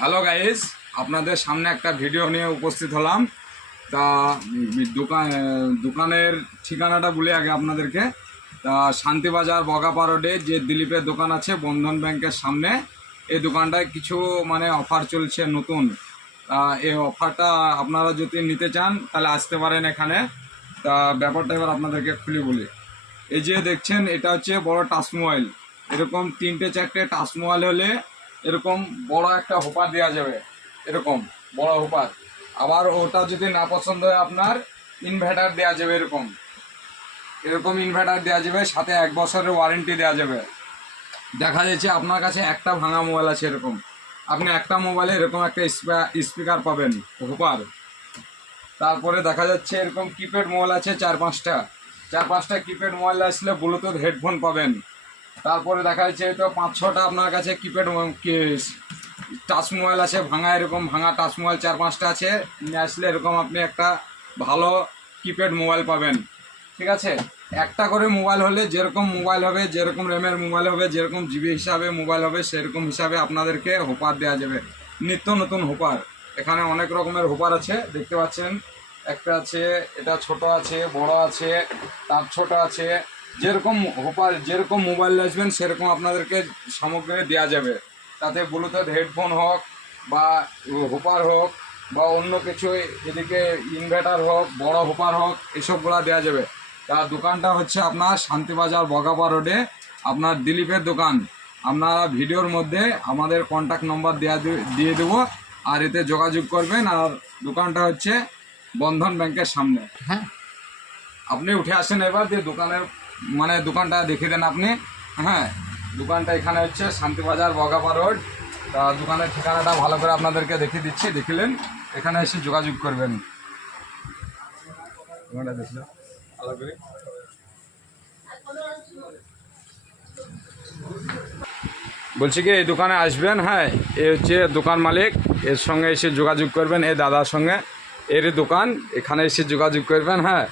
Hello guys, আপনাদের সামনে একটা ভিডিও নিয়ে উপস্থিত হলাম। তা দোকানের ঠিকানাটা বলি আগে আপনাদেরকে। তা শান্তিবাজার বগাপা রোডে যে দিলীপের দোকান আছে বন্ধন ব্যাংকের সামনে, এই দোকানটায় কিছু অফার চলছে নতুন। এই অফারটা আপনারা যদি নিতে চান তাহলে আসতে পারেন এখানে। তা ব্যাপারটা এবার আপনাদেরকে খুলে বলি। এই যে দেখছেন, এটা হচ্ছে বড় টাচ মোবাইল। এরকম 3-4টে টাচ মোবাইল হলে এরকম বড় একটা হোপার দেওয়া যাবে, এরকম বড় হোপার। আবার ওটা যদি না পছন্দ হয় আপনার ইনভার্টার দেওয়া যাবে, এরকম এরকম ইনভার্টার দেওয়া যাবে, সাথে 1 বছরের ওয়ারেন্টি দেওয়া যাবে। দেখা যাচ্ছে আপনার কাছে একটা ভাঙা মোবাইল আছে, এরকম আপনি একটা মোবাইলে এরকম একটা স্পিকার পাবেন, হোপার। তারপরে দেখা যাচ্ছে এরকম কিপ্যাড মোবাইল আছে 4-5টা কিপ্যাড মোবাইল আসলে ব্লুটুথ হেডফোন পাবেন। তারপরে দেখা যাচ্ছে তো 5-6টা আপনার কাছে কিপ্যাড টাচ মোবাইল আছে ভাঙা, এরকম ভাঙা টাচ মোবাইল 4-5টা আছে, নিয়ে আসলে এরকম আপনি একটা ভালো কিপ্যাড মোবাইল পাবেন। ঠিক আছে, একটা করে মোবাইল হলে যেরকম মোবাইল হবে, যেরকম র্যামের মোবাইল হবে, যেরকম জিবি হিসাবে মোবাইল হবে, সেরকম হিসাবে আপনাদেরকে হোপার দেওয়া যাবে, নিত্য নতুন হোপার। এখানে অনেক রকমের হোপার আছে, দেখতে পাচ্ছেন। একটা আছে, এটা ছোট আছে, বড় আছে, তার ছোট আছে। যেরকম হোপার, যেরকম মোবাইল আসবেন সেরকম আপনাদেরকে সামগ্রী দেওয়া যাবে। তাতে ব্লুটুথ হেডফোন হোক বা হোপার হোক বা অন্য কিছু, এদিকে ইনভার্টার হোক, বড় হোপার হোক, এসবগুলা দেওয়া যাবে। তা দোকানটা হচ্ছে আপনার শান্তিবাজার বগাপা রোডে, আপনার দিলীপের দোকান। আপনারা ভিডিওর মধ্যে আমাদের কন্ট্যাক্ট নম্বর দিয়ে দেবো, আর এতে যোগাযোগ করবেন। আর দোকানটা হচ্ছে বন্ধন ব্যাংকের সামনে। হ্যাঁ, আপনি উঠে আসেন এবার, যে দোকানের দোকানটা দেখিয়ে দেন আপনি। হ্যাঁ, দোকানটা এখানে হচ্ছে শান্তিবাজার বগাপা রোড। তা দোকানের ঠিকানাটা ভালো করে আপনাদেরকে দেখিয়ে দিচ্ছি, দেখিলেন। এখানে এসে যোগাযোগ করবেন। দোকানটা দেখলো ভালো করে। বলছি কি, এই দোকানে আসবেন। হ্যাঁ, এ হচ্ছে দোকান মালিক, এর সঙ্গে এসে যোগাযোগ করবেন, এই দাদার সঙ্গে। এর দোকান, এখানে এসে যোগাযোগ করবেন। হ্যাঁ,